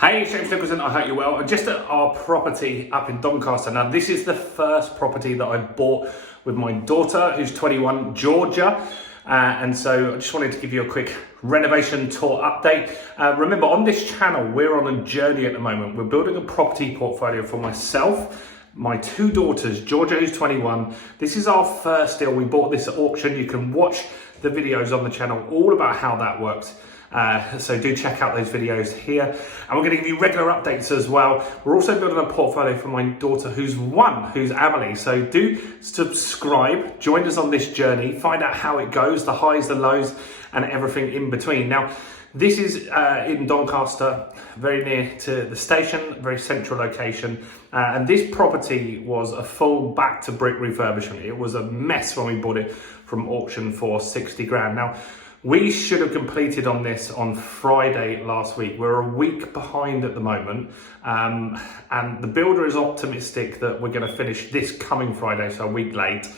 Hey, it's James Nicholson, I hope you're well. Just at our property up in Doncaster. Now, this is the first property that I bought with my daughter, who's 21, Georgia. And so I just wanted to give you a quick renovation tour update. Remember, on this channel, we're on a journey at the moment. We're building a property portfolio for myself, my two daughters, Georgia, who's 21. This is our first deal. We bought this at auction. You can watch the videos on the channel all about how that works. So do check out those videos here, and we're going to give you regular updates as well. We're also building a portfolio for my daughter who's Emily, so do subscribe, join us on this journey, find out how it goes, the highs, the lows, and everything in between. Now, this is in Doncaster, very near to the station, very central location, and this property was a full back to brick refurbishment. It was a mess when we bought it from auction for 60 grand. Now, we should have completed on this on Friday last week. We're a week behind at the moment, and the builder is optimistic that we're going to finish this coming Friday, so a week late.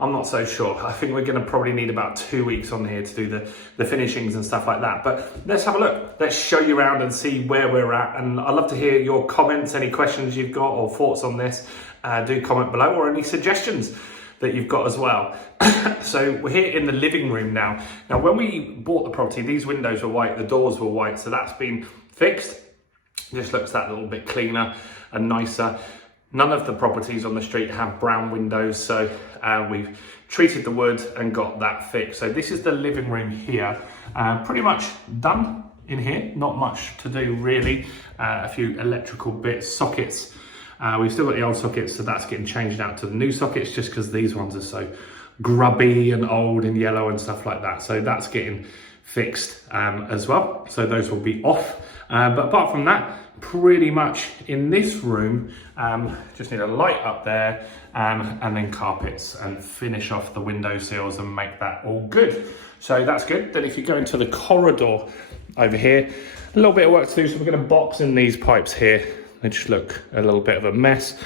I'm not so sure. I think we're going to probably need about 2 weeks on here to do the finishings and stuff like that. But let's have a look. Let's show you around and see where we're at. And I'd love to hear your comments, any questions you've got or thoughts on this. Do comment below, or any suggestions that you've got as well. So we're here in the living room now. Now, when we bought the property, these windows were white, the doors were white, so that's been fixed. Just looks that little bit cleaner and nicer. None of the properties on the street have brown windows, so we've treated the wood and got that fixed. So this is the living room here. Pretty much done in here, not much to do really. A few electrical bits, sockets. We've still got the old sockets, so that's getting changed out to the new sockets just because these ones are so grubby and old and yellow and stuff like that. So that's getting fixed as well. So those will be off. But apart from that, pretty much in this room, just need a light up there and then carpets and finish off the window sills and make that all good. So that's good. Then if you go into the corridor over here, a little bit of work to do. So we're going to box in these pipes here. They just look a little bit of a mess,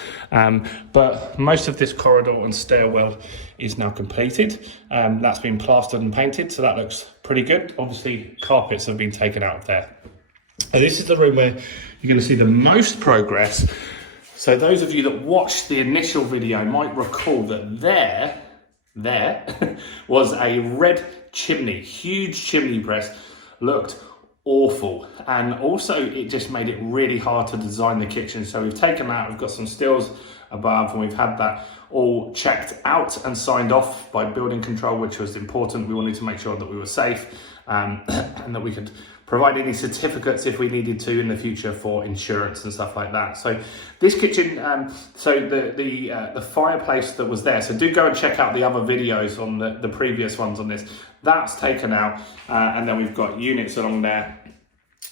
but most of this corridor and stairwell is now completed. That's been plastered and painted, so that looks pretty good. Obviously, carpets have been taken out of there. And this is the room where you're going to see the most progress. So those of you that watched the initial video might recall that there was a red chimney, huge chimney press, looked awful, and also it just made it really hard to design the kitchen. So we've taken that, we've got some stills above, and we've had that all checked out and signed off by building control, which was important. We wanted to make sure that we were safe and that we could provide any certificates if we needed to in the future for insurance and stuff like that. So this kitchen, so the fireplace that was there, so do go and check out the other videos on the previous ones on this. That's taken out, and then we've got units along there.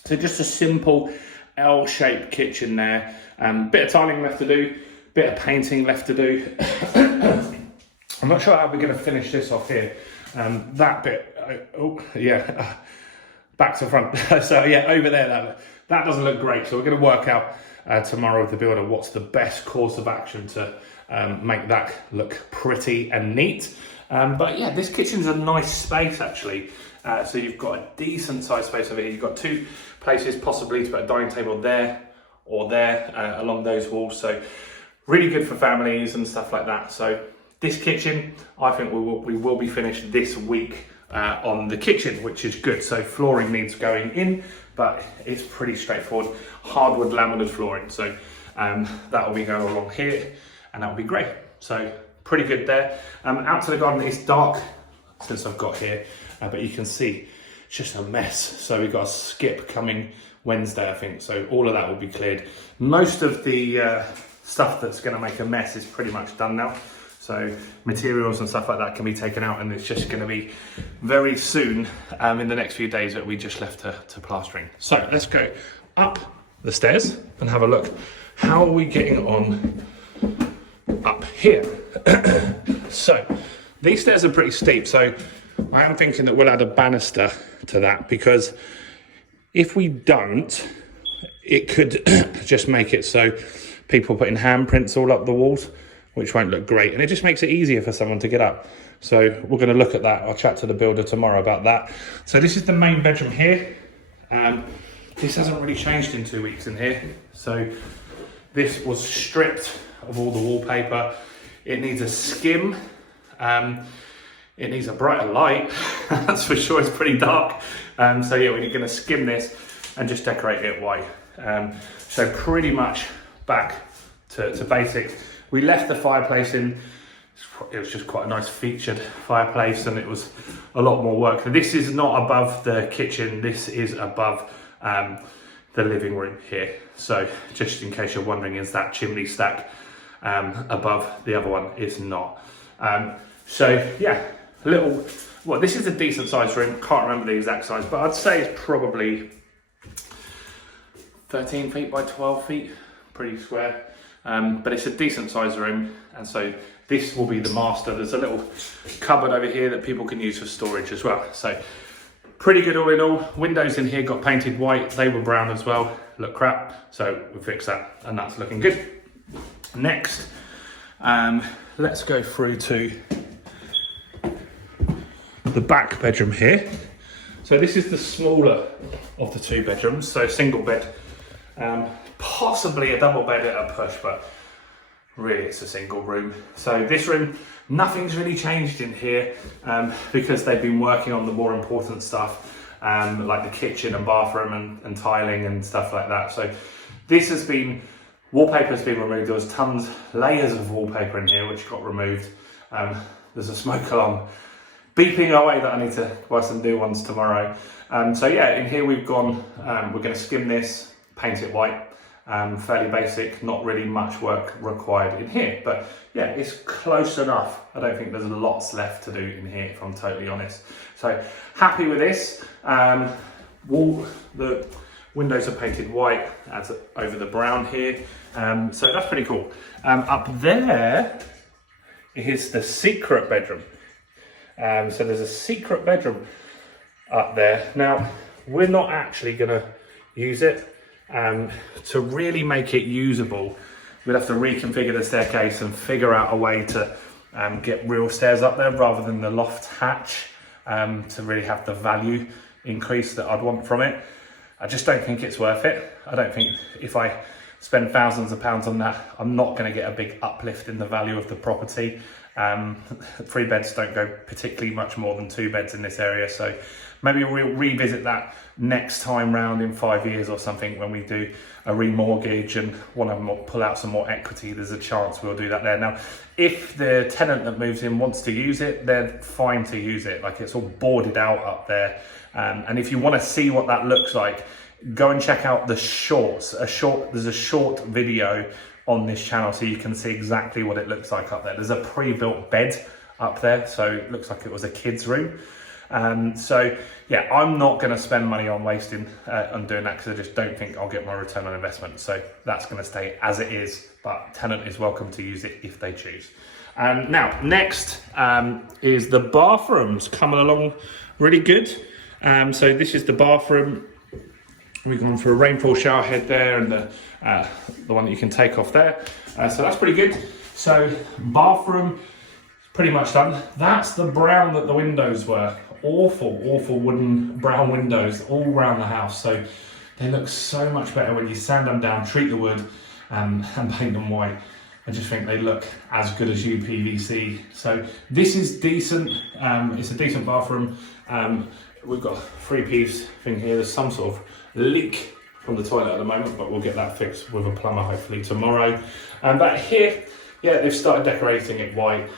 So just a simple L-shaped kitchen there. Bit of tiling left to do, bit of painting left to do. I'm not sure how we're going to finish this off here. That bit, back to front. So yeah, over there, that doesn't look great. So we're going to work out tomorrow with the builder what's the best course of action to make that look pretty and neat. But yeah, this kitchen's a nice space actually. So you've got a decent sized space over here. You've got two places possibly to put a dining table there or there along those walls. So really good for families and stuff like that. So this kitchen, I think we will be finished this week on the kitchen, which is good. So flooring needs going in, but it's pretty straightforward. Hardwood laminate flooring. So that will be going along here, and that will be great. So pretty good there. Out to the garden, it's dark since I've got here, but you can see it's just a mess. So we've got a skip coming Wednesday, I think. So all of that will be cleared. Most of the stuff that's going to make a mess is pretty much done now. So materials and stuff like that can be taken out, and it's just going to be very soon in the next few days that we just left to plastering. So let's go up the stairs and have a look. How are we getting on up here? So these stairs are pretty steep, so I am thinking that we'll add a banister to that, because if we don't, it could just make it so people putting handprints all up the walls, which won't look great, and it just makes it easier for someone to get up. So we're going to look at that. I'll chat to the builder tomorrow about that. So this is the main bedroom here. this hasn't really changed in 2 weeks in here. So this was stripped of all the wallpaper. It needs a skim. It needs a brighter light, that's for sure. It's pretty dark. So yeah, we're gonna skim this and just decorate it white. So pretty much back to basics. We left the fireplace in. It was just quite a nice featured fireplace, and it was a lot more work. This is not above the kitchen, this is above the living room here. So just in case you're wondering, is that chimney stack above the other one? Is not. So yeah, well, this is a decent sized room. Can't remember the exact size, but I'd say it's probably 13 feet by 12 feet, pretty square. But it's a decent sized room, and so this will be the master. There's a little cupboard over here that people can use for storage as well. So pretty good all in all. Windows in here got painted white. They were brown as well. Look crap. So we fixed that, and that's looking good. Next, let's go through to the back bedroom here. So this is the smaller of the two bedrooms. So single bed, possibly a double bed at a push, but really it's a single room. So this room, nothing's really changed in here because they've been working on the more important stuff, like the kitchen and bathroom and tiling and stuff like that. So this has been, wallpaper's been removed. There was tons, layers of wallpaper in here which got removed. There's a smoke alarm beeping away that I need to buy some new ones tomorrow. So yeah, in here we've gone, we're gonna skim this, paint it white. Fairly basic, not really much work required in here, but yeah, it's close enough. I don't think there's lots left to do in here, if I'm totally honest. So happy with this. The windows are painted white as over the brown here, so that's pretty cool. Up there is the secret bedroom. So there's a secret bedroom up there. Now, we're not actually gonna use it. To really make it usable, we'd have to reconfigure the staircase and figure out a way to get real stairs up there rather than the loft hatch, to really have the value increase that I'd want from it. I just don't think it's worth it. I don't think if I spend thousands of pounds on that, I'm not going to get a big uplift in the value of the property. 3 beds don't go particularly much more than 2 beds in this area, so maybe we'll revisit that next time round in 5 years or something when we do a remortgage and want to pull out some more equity. There's a chance we'll do that there. Now, if the tenant that moves in wants to use it, they're fine to use it. Like, it's all boarded out up there. And if you want to see what that looks like, go and check out the shorts. There's a short video on this channel so you can see exactly what it looks like up there. There's a pre-built bed up there, so it looks like it was a kid's room. So yeah, I'm not going to spend money on wasting on doing that because I just don't think I'll get my return on investment. So that's going to stay as it is, but tenant is welcome to use it if they choose. Now, next is the bathrooms coming along really good. So this is the bathroom. We've gone for a rainfall shower head there, and the one that you can take off there. So that's pretty good. So bathroom pretty much done. That's the brown that the windows were. Awful wooden brown windows all around the house. So they look so much better when you sand them down, treat the wood, and paint them white. I just think they look as good as UPVC. So this is decent. It's a decent bathroom. We've got a 3-piece thing here. There's some sort of leak from the toilet at the moment, but we'll get that fixed with a plumber hopefully tomorrow. But here, yeah, they've started decorating it white.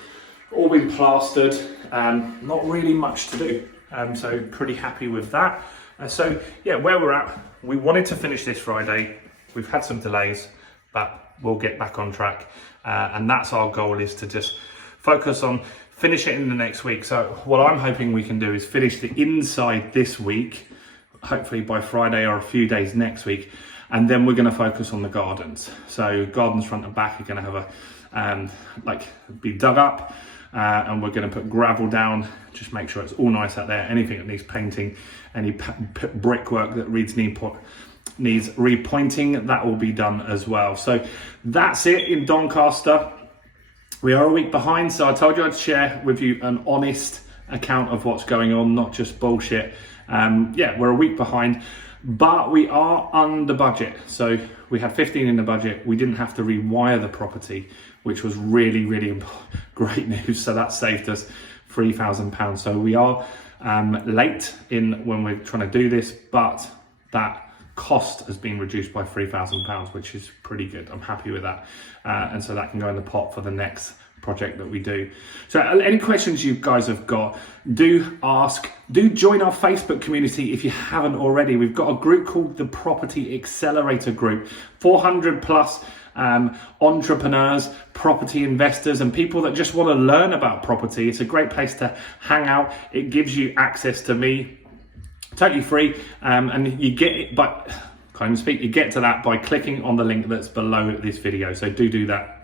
All been plastered, not really much to do. So pretty happy with that. So yeah, where we're at, we wanted to finish this Friday. We've had some delays, but we'll get back on track. And that's our goal, is to just focus on finish it in the next week. So what I'm hoping we can do is finish the inside this week, hopefully by Friday or a few days next week. And then we're going to focus on the gardens. So gardens front and back are going to have be dug up. And we're going to put gravel down, just make sure it's all nice out there. Anything that needs painting, any brickwork that needs repointing, that will be done as well. So that's it in Doncaster. We are a week behind, so I told you I'd share with you an honest account of what's going on, not just bullshit. Yeah, we're a week behind. but we are under budget. So we had 15 in the budget. We didn't have to rewire the property, which was really, really great news. So that saved us £3,000. So we are late in when we're trying to do this, but that cost has been reduced by £3,000, which is pretty good. I'm happy with that. And so that can go in the pot for the next project that we do. So any questions you guys have got, do ask. Do join our Facebook community if you haven't already. We've got a group called the Property Accelerator Group, 400 plus entrepreneurs, property investors, and people that just want to learn about property. It's a great place to hang out. It gives you access to me, totally free, and you get it, but can't even speak. You get to that by clicking on the link that's below this video. So do that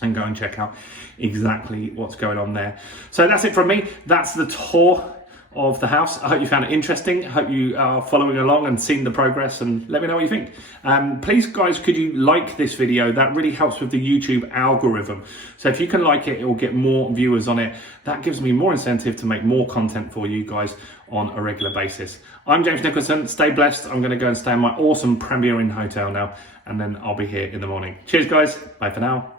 and go and check out exactly what's going on there. So that's it from me. That's the tour of the house. I hope you found it interesting. I hope you are following along and seeing the progress, and let me know what you think. Please guys, could you like this video? That really helps with the YouTube algorithm. So if you can like it, it will get more viewers on it. That gives me more incentive to make more content for you guys on a regular basis. I'm James Nicholson. Stay blessed. I'm going to go and stay in my awesome Premier Inn hotel now, and then I'll be here in the morning. Cheers guys. Bye for now.